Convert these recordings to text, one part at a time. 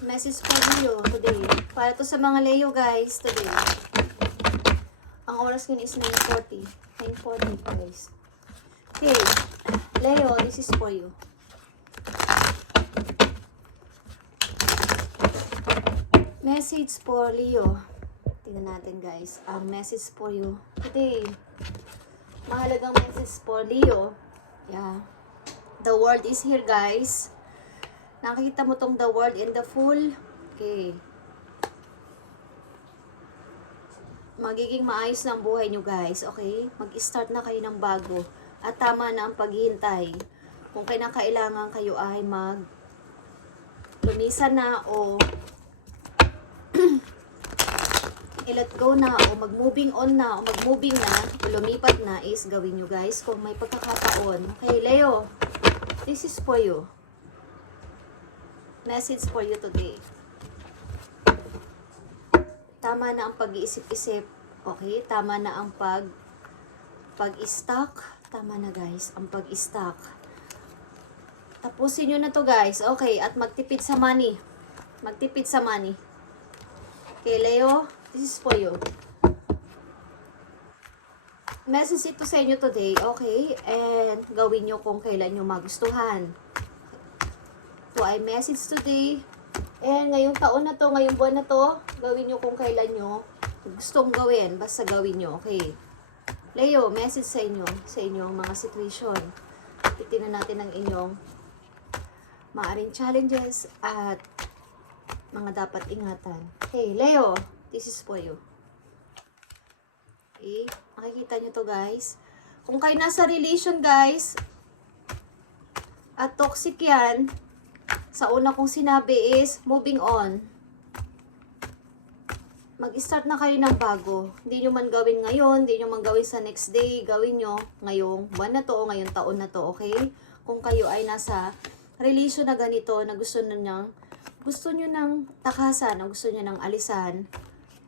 Message for Leo today. Para to sa mga Leo guys today. Ang oras ko is 9:40. 9:40 guys. Okay. Leo, this is for you. Message for Leo. Tingnan natin guys. Ang message for you today. Mahalagang message for Leo. Yeah. The world is here guys. Nakikita mo tong the world in the full. Okay. Magiging maayos ng buhay nyo guys. Okay? Mag-start na kayo ng bago. At tama na ang paghihintay. Kung kailangan kayo ay lumisan na o i-let go na o mag-moving on na o mag-moving na o lumipat na is gawin nyo guys kung may pagkakataon. Okay, Leo. This is for you. Message for you today. Tama na ang pag-iisip-isip. Okay? Tama na ang pag-stock. Tama na guys, ang pag-stock. Tapusin nyo na to guys. Okay, at magtipid sa money. Magtipid sa money. Okay, Leo, this is for you. Message ito sa inyo today, okay? And gawin nyo kung kailan nyo magustuhan. Ito ay message today. And ngayong taon na to, ngayong buwan na to, gawin nyo kung kailan nyo gustong gawin. Basta gawin nyo, okay? Leo, message sa inyong mga situation. Titignan natin ang inyong maaring challenges at mga dapat ingatan. Okay, Leo, this is for you. Okay, nakikita nyo to guys. Kung kayo nasa relation guys, at toxic yan, sa una kong sinabi is, moving on. Mag-start na kayo ng bago. Hindi nyo man gawin ngayon, hindi nyo man gawin sa next day, gawin nyo ngayong buwan na to o ngayong taon na to, okay? Kung kayo ay nasa relation na ganito, na gusto nyo nang takasan, o gusto nyo nang alisan,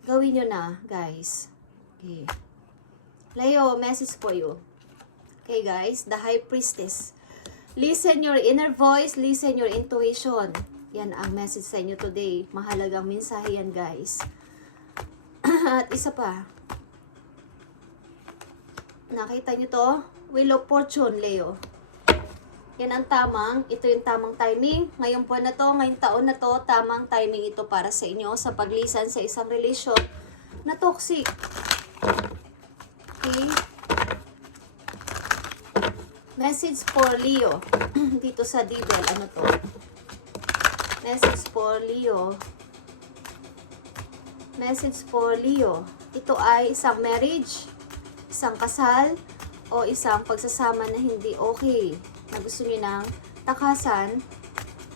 gawin nyo na, guys. Okay. Leo, message for you. Okay, guys, the High Priestess. Listen your inner voice, listen your intuition. Yan ang message sa inyo today. Mahalagang mensahe yan, guys. At isa pa. Nakita nyo to? Wheel of Fortune, Leo. Yan ang ito yung tamang timing. Ngayong buwan na to, ngayong taon na to, tamang timing ito para sa inyo sa paglisan sa isang relasyon na toxic. Okay? Message for Leo. Dito sa Devil, ano to? Message for Leo. Message for Leo. Ito ay isang marriage, isang kasal, o isang pagsasama na hindi okay. Na gusto nyo nang takasan.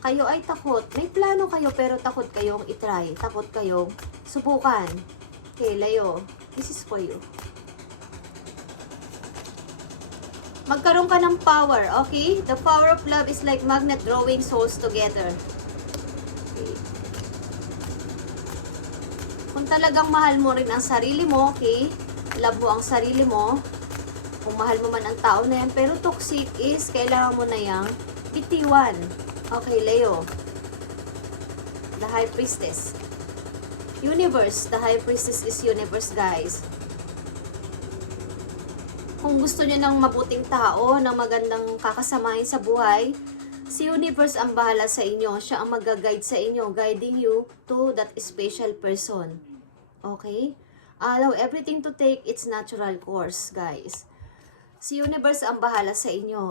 Kayo ay takot. May plano kayo pero takot kayong itry. Takot kayong subukan. Okay, Leo. This is for you. Magkaroon ka ng power, okay? The power of love is like magnet drawing souls together. Okay. Kung talagang mahal mo rin ang sarili mo, okay? Love mo ang sarili mo. Kung mahal mo man ang tao na yan, pero toxic is, kailangan mo na yang bitiwan. Okay, Leo. The High Priestess. Universe. The High Priestess is universe, guys. Kung gusto nyo ng mabuting tao, ng magandang kakasamahin sa buhay, si Universe ang bahala sa inyo. Siya ang mag-guide sa inyo, guiding you to that special person. Okay? Allow everything to take its natural course, guys. Si Universe ang bahala sa inyo.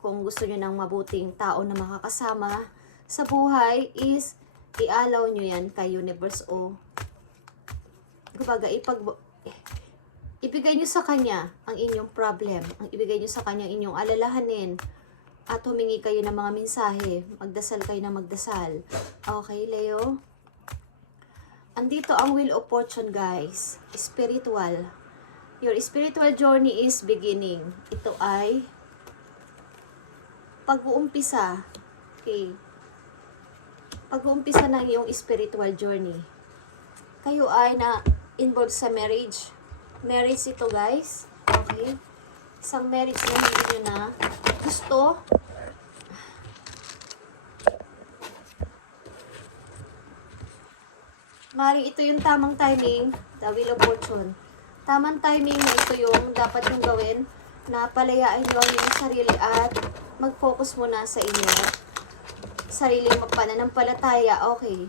Kung gusto nyo ng mabuting tao na makakasama sa buhay, is i-allow nyo yan kay Universe o ibigay nyo sa kanya ang inyong problem. Ang ibigay nyo sa kanya ang inyong alalahanin. At humingi kayo ng mga mensahe. Magdasal kayo ng magdasal. Okay, Leo? Andito ang Wheel of Fortune, guys. Spiritual. Your spiritual journey is beginning. Ito ay pag-uumpisa. Okay. Pag-uumpisa ng iyong spiritual journey. Kayo ay na-involved sa marriage. Marriage ito, guys. Okay? Isang marriage na hindi nyo na gusto. Maring ito yung tamang timing, the Wheel of Fortune. Tamang timing na ito yung dapat yung gawin na palayaan nyo yung sarili at mag-focus muna sa inyo. Sariling pananampalataya, okay.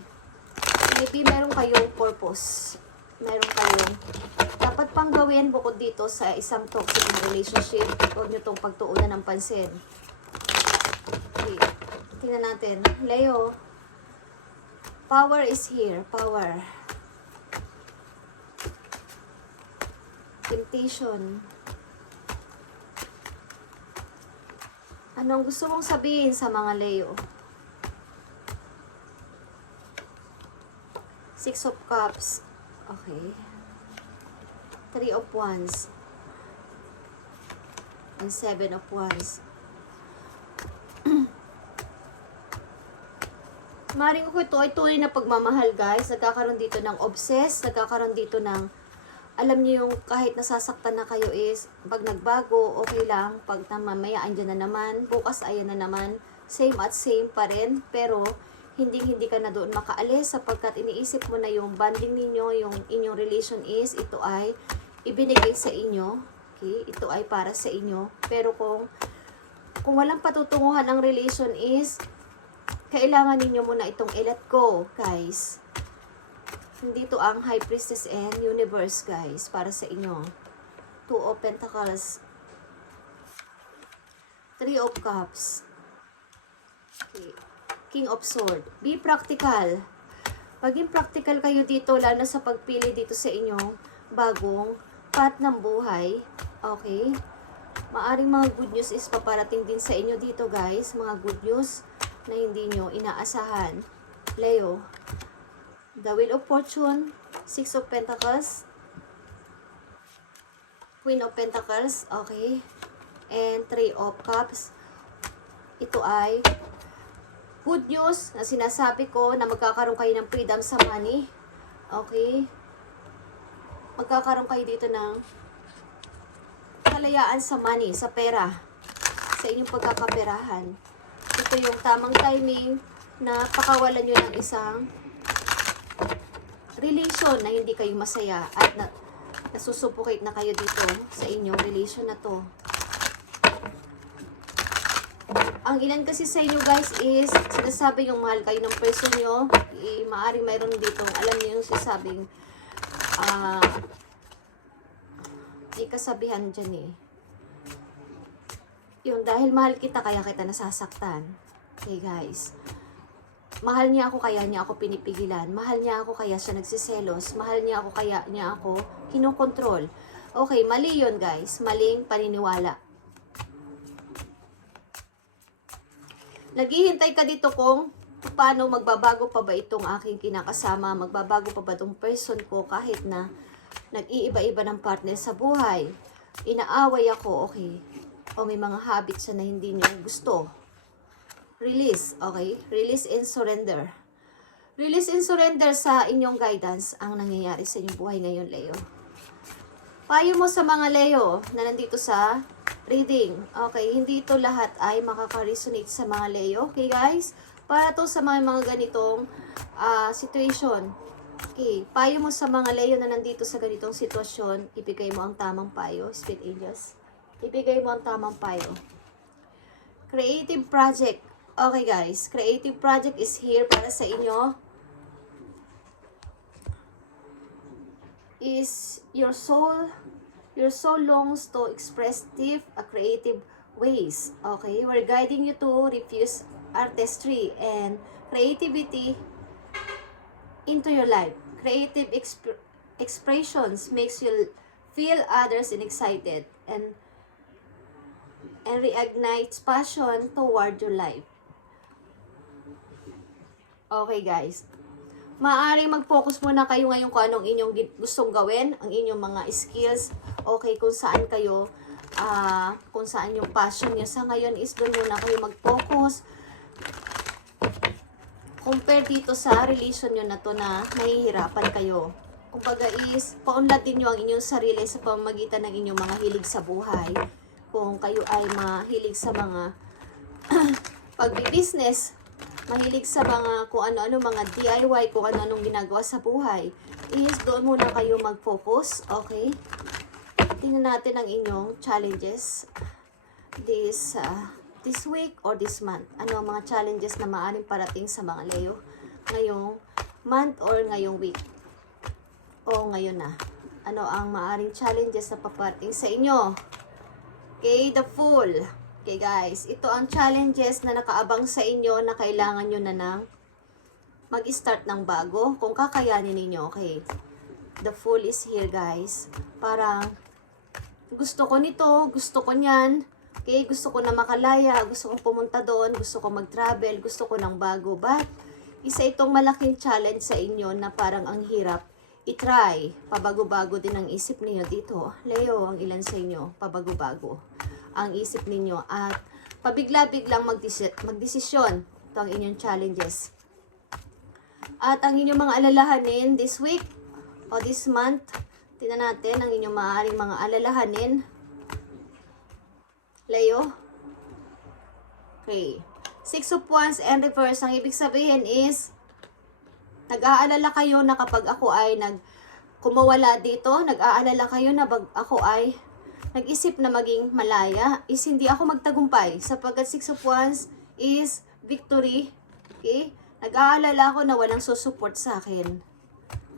Maybe meron kayong purpose. Meron kayong dapat pang gawin bukod dito sa isang toxic na relationship. Huwag nyo itong pagtuunan ng pansin. Okay. Tingnan natin. Leo. Power is here. Power. Temptation. Anong gusto mong sabihin sa mga Leo? Six of Cups. Okay. Three of Wands. And Seven of Wands. Maring ko ito ay tunay na pagmamahal, guys. Nagkakaroon dito ng obsess. Nagkakaroon dito ng, alam niyo yung kahit nasasaktan na kayo is, pag nagbago, okay lang. Pag mamaya, andyan na naman. Bukas, ayan na naman. Same at same pa rin. Pero, hindi ka na doon makaalis sapagkat iniisip mo na yung bonding ninyo, yung inyong relation is, ito ay ibinigay sa inyo. Okay? Ito ay para sa inyo. Pero kung walang patutunguhan ang relation is, kailangan ninyo muna itong i-let go, guys. Hindi to ang High Priestess and Universe, guys, para sa inyo. Two of Pentacles. Three of Cups. Okay. King of Swords. Be practical. Maging practical kayo dito, lalo na sa pagpili dito sa inyong bagong path ng buhay. Okay? Maaring mga good news is paparating din sa inyo dito, guys. Mga good news na hindi nyo inaasahan. Leo. The Wheel of Fortune. Six of Pentacles. Queen of Pentacles. Okay? And Three of Cups. Ito ay good news na sinasabi ko na magkakaroon kayo ng freedom sa money. Okay? Magkakaroon kayo dito ng kalayaan sa money, sa pera. Sa inyong pagkakaperahan. Ito yung tamang timing na pakawalan nyo ng isang relation na hindi kayo masaya at nasusuffocate na kayo dito sa inyong relation na to. Ang ilan kasi sa inyo, guys, is sinasabi yung mahal kayo ng person nyo. Maaring mayroon dito, alam niyo yung sinasabing di kasabihan dyan eh. Yung dahil mahal kita, kaya kita nasasaktan. Okay, guys. Mahal niya ako, kaya niya ako pinipigilan. Mahal niya ako, kaya siya nagsiselos. Mahal niya ako, kaya niya ako kinokontrol. Okay, mali yun, guys. Maling paniniwala. Naghihintay ka dito kung paano magbabago pa ba itong aking kinakasama, magbabago pa ba itong person ko kahit na nag-iiba-iba ng partner sa buhay. Inaaway ako, okay. O may mga habits siya na hindi niyo gusto. Release, okay. Release and surrender. Release and surrender sa inyong guidance ang nangyayari sa inyong buhay ngayon, Leo. Payo mo sa mga Leo na nandito sa reading. Okay, hindi ito lahat ay makaka-resonate sa mga Leo. Okay, guys? Para to sa mga ganitong situation. Okay, payo mo sa mga Leo na nandito sa ganitong sitwasyon, ibigay mo ang tamang payo, Spirit Angels. Ibigay mo ang tamang payo. Creative project. Okay, guys. Creative project is here para sa inyo. Is your soul longs to express deep, creative ways. Okay, we're guiding you to refuse artistry and creativity into your life. Creative expressions makes you feel others and excited and reignites passion toward your life. Okay, guys. Maaaring mag-focus muna kayo ngayon kung anong inyong gustong gawin, ang inyong mga skills, okay, kung saan kayo, kung saan yung passion nyo. Sa ngayon is doon muna kayo mag-focus. Compare dito sa relation nyo na to na nahihirapan kayo. Kumbaga is, paunlatin nyo ang inyong sarili sa pamamagitan ng inyong mga hilig sa buhay. Kung kayo ay mahilig sa mga pagbi-business, mahilig sa mga kung ano-ano, mga DIY, kung ano-anong ginagawa sa buhay, is doon muna kayo mag-focus, okay? Tingnan natin ang inyong challenges this week or this month. Ano ang mga challenges na maaaring parating sa mga Leo ngayong month or ngayong week o ngayon na. Ano ang maaaring challenges na paparating sa inyo? Okay, the Fool. Okay guys, ito ang challenges na nakaabang sa inyo na kailangan nyo na ng mag-start ng bago kung kakayanin ninyo. Okay, the Fool is here guys. Parang gusto ko nito, gusto ko niyan. Okay, gusto ko na makalaya, gusto kong pumunta doon, gusto ko mag-travel, gusto ko ng bago. But, isa itong malaking challenge sa inyo na parang ang hirap i-try. Pabago-bago din ang isip niyo dito. Leo, ang ilan sa inyo, pabago-bago ang isip ninyo. At pabigla-biglang magdesisyon. Ito ang inyong challenges. At ang inyong mga alalahanin this week o this month, tingnan natin ang inyong maaaring mga alalahanin. Leo. Okay. 6 of Wands and reverse. Ang ibig sabihin is, nag-aalala kayo na kapag ako ay kumawala dito, nag-aalala kayo na ako ay nag-isip na maging malaya, is hindi ako magtagumpay. Sapagkat 6 of Wands is victory. Okay? Nag-aalala ko na walang susupport sa akin.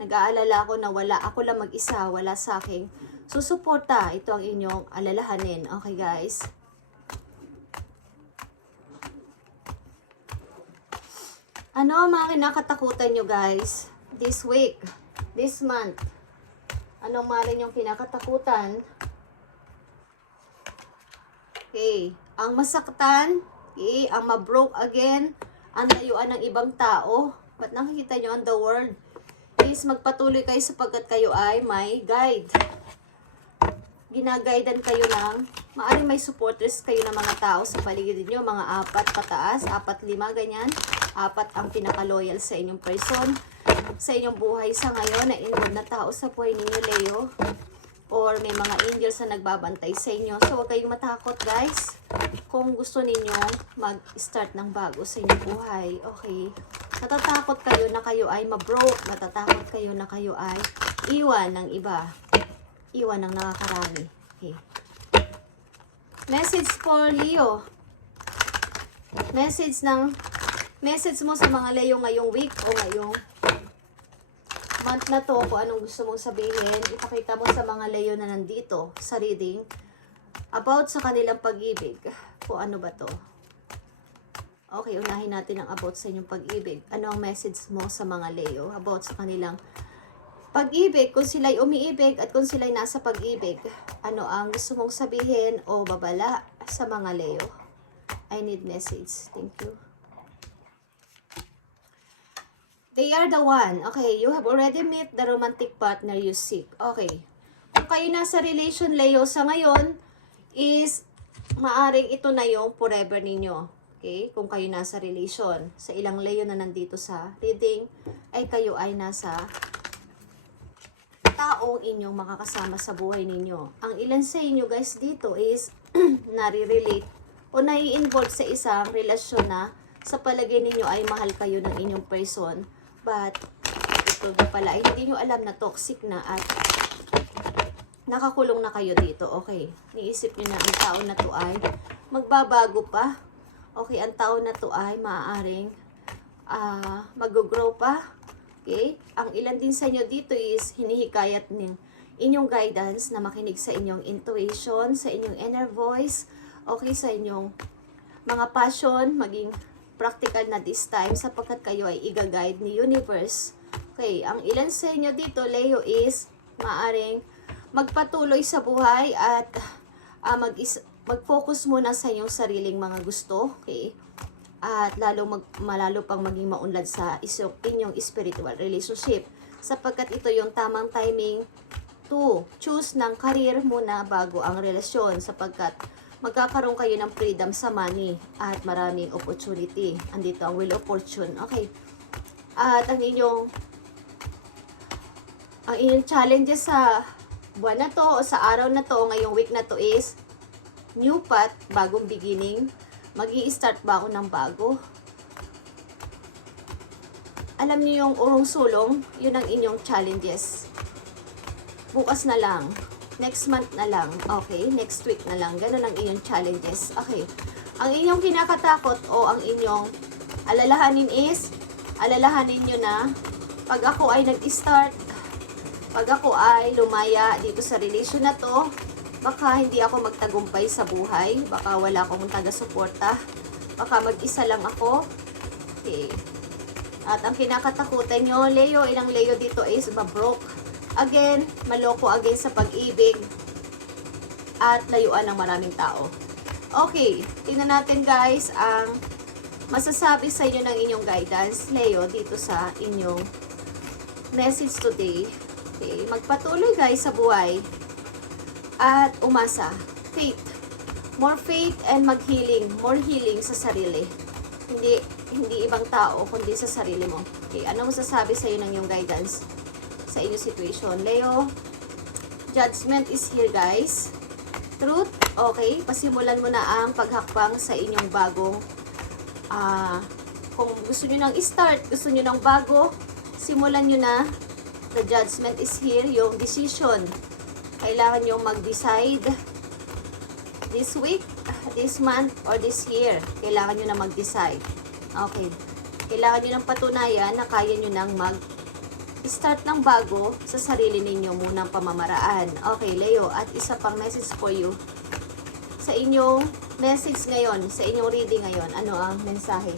Nag-aalala ko na ako lang mag-isa, wala sa akin susuporta. Ito ang inyong alalahanin. Okay guys? Ano ang mga kinakatakutan nyo guys this week, this month? Anong maaaring yung kinakatakutan? Okay, ang masaktan, okay, ang ma-broke again, ang layuan ng ibang tao. Ba't nakikita nyo on the world? Is magpatuloy kayo sapagkat kayo ay may guide. Ginaguidean kayo ng, maaaring may supporters kayo ng mga tao sa paligid niyo, mga 4 pataas, 4, 5, ganyan. 4 ang pinaka-loyal sa inyong person, sa inyong buhay sa ngayon, na involved na tao sa buhay ninyo, Leo. Or may mga angels na nagbabantay sa inyo. So, huwag kayong matakot, guys. Kung gusto ninyo mag-start ng bago sa inyong buhay, okay. Natatakot kayo na kayo ay ma-broke. Natatakot kayo na kayo ay iwan ng iba. Iwan ng nakakarami. Okay. Message for Leo. Message mo sa mga Leo ngayong week o ngayong month na to, kung anong gusto mong sabihin. Ipakita mo sa mga Leo na nandito sa reading about sa kanilang pag-ibig. Kung ano ba to? Okay, unahin natin ang about sa inyong pag-ibig. Ano ang message mo sa mga Leo about sa kanilang pag-ibig, kung sila'y umiibig at kung sila'y nasa pag-ibig? Ano ang gusto mong sabihin o babala sa mga Leo? I need message. Thank you. They are the one. Okay, you have already met the romantic partner you seek. Okay. Kung kayo nasa relation, Leo, sa ngayon, is maaring ito na yung forever ninyo. Okay? Kung kayo nasa relation. Sa ilang Leo na nandito sa reading, ay kayo ay nasa taong inyong makakasama sa buhay ninyo. Ang ilan sa inyo guys dito is nare-relate o nai-involve sa isang relasyon na sa palagay ninyo ay mahal kayo ng inyong person. But, ito ba pala, ay hindi nyo alam na toxic na at nakakulong na kayo dito. Okay, niisip nyo na ang tao na to ay magbabago pa. Okay, ang tao na to ay maaaring mag-grow pa. Okay? Ang ilan din sa inyo dito is hinihikayat ng inyong guidance na makinig sa inyong intuition, sa inyong inner voice, okay, sa inyong mga passion, maging practical na this time sapagkat kayo ay i-guide ni universe. Okay, ang ilan sa inyo dito, Leo, is maaring magpatuloy sa buhay at mag-focus muna sa inyong sariling mga gusto, okay? At malalo pang maging maunlad sa inyong spiritual relationship. Sapagkat ito yung tamang timing to choose ng career muna bago ang relasyon. Sapagkat magkakaroon kayo ng freedom sa money at maraming opportunity. Andito ang Wheel of Fortune. Okay. At ang inyong challenges sa buwan na to o sa araw na to, ngayong week na to is new path, bagong beginning. Mag-i-start ba ako ng bago? alam niyo yung urong sulong, yun ang inyong challenges. Bukas na lang, next month na lang, okay? Next week na lang, ganun ang inyong challenges. Okay, ang inyong kinakatakot o ang inyong alalahanin is, alalahanin nyo na, pag ako ay nag-start, pag ako ay lumaya dito sa relasyon na to, baka hindi ako magtagumpay sa buhay, baka wala akong taga-suporta, baka mag-isa lang ako. Okay. At ang kinakatakutan nyo, Leo, ilang Leo dito is mabroke. Again, maloko again sa pag-ibig at layuan ng maraming tao. Okay, tingnan natin guys ang masasabi sa inyo ng inyong guidance, Leo, dito sa inyong message today. Okay, magpatuloy guys sa buhay at umasa. Faith. More faith and mag-healing. More healing sa sarili. Hindi ibang tao, kundi sa sarili mo. Okay, ano masasabi sa iyo ng iyong guidance sa inyong situation? Leo, judgment is here guys. Truth, okay, pasimulan mo na ang paghakbang sa inyong bagong kung gusto nyo nang start, gusto nyo nang bago, simulan nyo na. The judgment is here, yung decision. Kailangan nyo mag-decide this week, this month, or this year. Kailangan nyo na mag-decide. Okay. Kailangan nyo ng patunayan na kaya nyo nang mag-start ng bago sa sarili ninyo munang pamamaraan. Okay, Leo. At isa pang message for you. Sa inyong message ngayon, sa inyong reading ngayon, ano ang mensahe?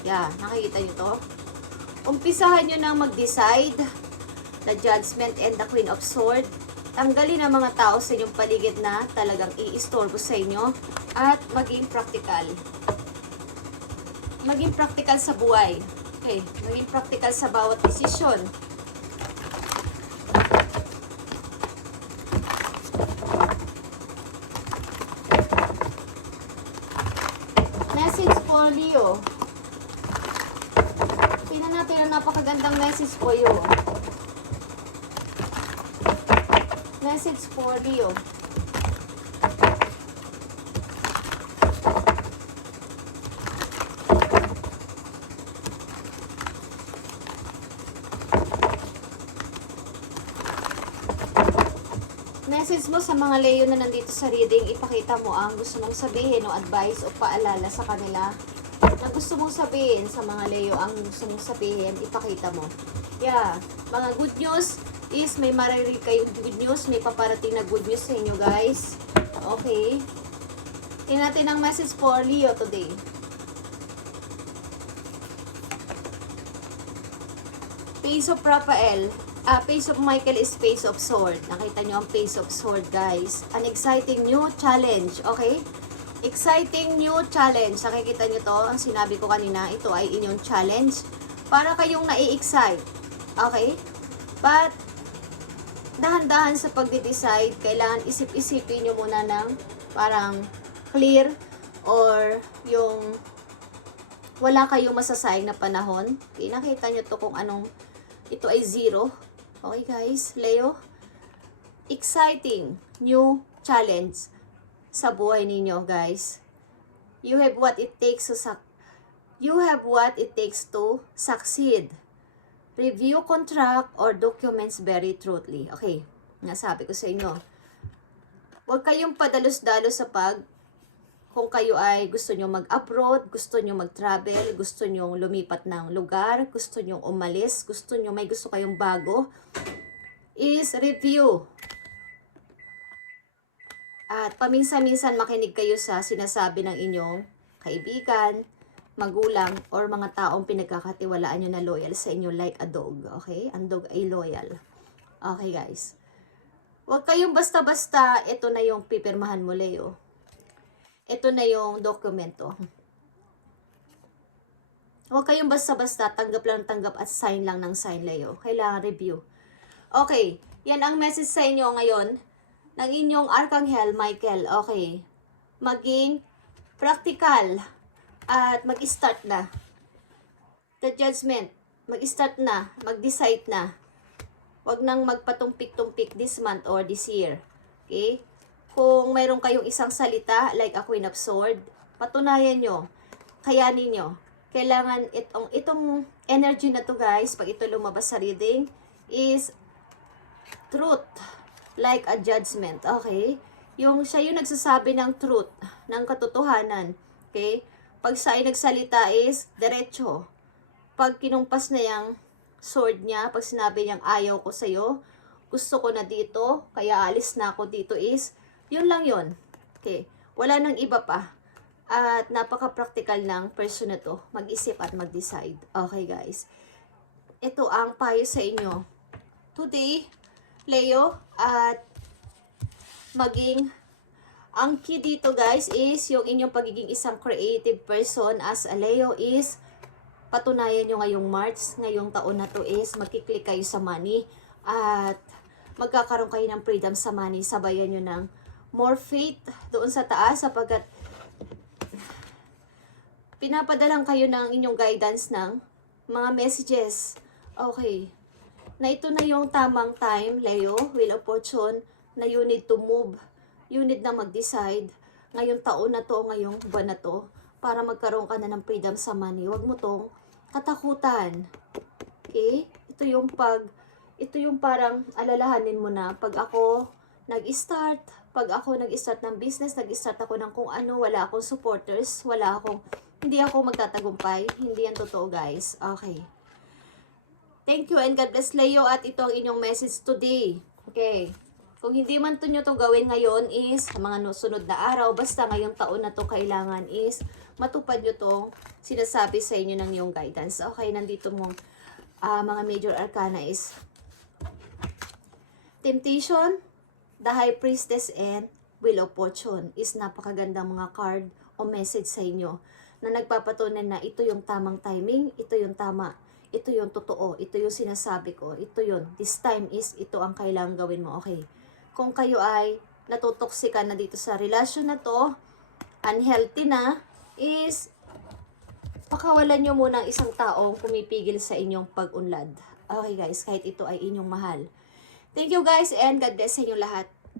Yeah, nakikita nyo to? Umpisahan nyo nang mag-decide. The Judgment and the Queen of Swords. Tanggalin ang mga tao sa inyong paligid na talagang iistorbo sa inyo. At maging practical. Maging practical sa buhay. Okay, maging practical sa bawat desisyon. Message for Leo. Tingnan natin ang napakagandang message for you. Message for Leo. Message mo sa mga Leo na nandito sa reading, ipakita mo ang gusto mong sabihin o advice o paalala sa kanila na gusto mong sabihin sa mga Leo, ang gusto mong sabihin, ipakita mo. Yeah, mga good news is may maririnig kayong good news, may paparating na good news sa inyo guys. Okay. Tingnan natin ang message for Leo today. Page of Raphael. Page of Michael is Page of Sword. Nakita nyo ang Page of Sword, guys. An exciting new challenge. Okay? Exciting new challenge. Nakikita nyo to, ang sinabi ko kanina, ito ay inyong challenge para kayong nai-excite. Okay? But, dahan-dahan sa pagde-decide, kailangan isip-isipin nyo muna ng parang clear or yung wala kayong masasayang na panahon. Okay? Nakita nyo to kung anong ito ay 0. Okay guys, Leo, exciting new challenge sa buhay ninyo guys. You have what it takes to succeed. Review contract or documents very truthfully. Okay, nasabi ko sa inyo. Huwag kayong padalos-dalos sa kung kayo ay gusto nyo mag-abroad, gusto nyo mag-travel, gusto nyo lumipat ng lugar, gusto nyo umalis, may gusto kayong bago, is review. At paminsan-minsan makinig kayo sa sinasabi ng inyong kaibigan, magulang, or mga taong pinagkakatiwalaan nyo na loyal sa inyo like a dog. Okay? Ang dog ay loyal. Okay guys. Huwag kayong basta-basta, ito na yung pipirmahan mo, Leo. Ito na yung dokumento. Huwag kayong basta-basta, tanggap lang tanggap at sign lang ng sign, Leo. Kailangan review. Okay, yan ang message sa inyo ngayon ng inyong Archangel Michael. Okay, maging practical at mag-start na. The Judgment, mag-start na, mag-decide na. Huwag nang magpatumpik-tumpik this month or this year. Okay? Kung mayroon kayong isang salita, like a Queen of Swords, patunayan nyo, kayanin nyo. kailangan itong energy na to guys, pag ito lumabas sa reading, is truth, like a judgment, okay? Siya yung nagsasabi ng truth, ng katotohanan, okay? Pag siya ay nagsalita is diretso. Pag kinumpas na yung sword niya, pag sinabi niyang ayaw ko sa'yo, gusto ko na dito, kaya alis na ako dito is, yun lang yun. Okay? Wala nang iba pa. At napaka-practical ng person na to. Mag-isip at mag-decide. Okay guys. Ito ang payo sa inyo. Today, Leo, at ang key dito guys is yung inyong pagiging isang creative person as a Leo is patunayan nyo ngayong March, ngayong taon na to is magkiklik kayo sa money at magkakaroon kayo ng freedom sa money. Sabayan nyo ng more faith doon sa taas sapagkat pinapadalang kayo ng inyong guidance ng mga messages. Okay. Na ito na yung tamang time, Leo, Wheel of Fortune, na you need to move. You need na mag-decide ngayong taon na to, ngayong buwan na to, para magkaroon ka na ng freedom sa money. Huwag mo tong katakutan. Okay? Ito yung parang alalahanin mo na pag ako nag-start ng business, nag-start ako ng kung ano, wala akong supporters, hindi ako magtatagumpay. Hindi yan totoo guys. Okay. Thank you and God bless Leo at ito ang inyong message today. Okay. Kung hindi man nyo to gawin ngayon is mga sunod na araw, basta ngayong taon na to kailangan is matupad nyo to sinasabi sa inyo ng yung guidance. Okay, nandito mo mga major arcana is Temptation, the High Priestess, and Wheel of Fortune is napakagandang mga card o message sa inyo na nagpapatunay na ito yung tamang timing, ito yung tama, ito yung totoo, ito yung sinasabi ko, ito yun, this time is ito ang kailangan gawin mo, okay? Kung kayo ay natutoksikan na dito sa relasyon na to, unhealthy na, is pakawalan nyo muna ang isang taong pumipigil sa inyong pag-unlad. Okay guys, kahit ito ay inyong mahal. Thank you guys and God bless sa inyo lahat.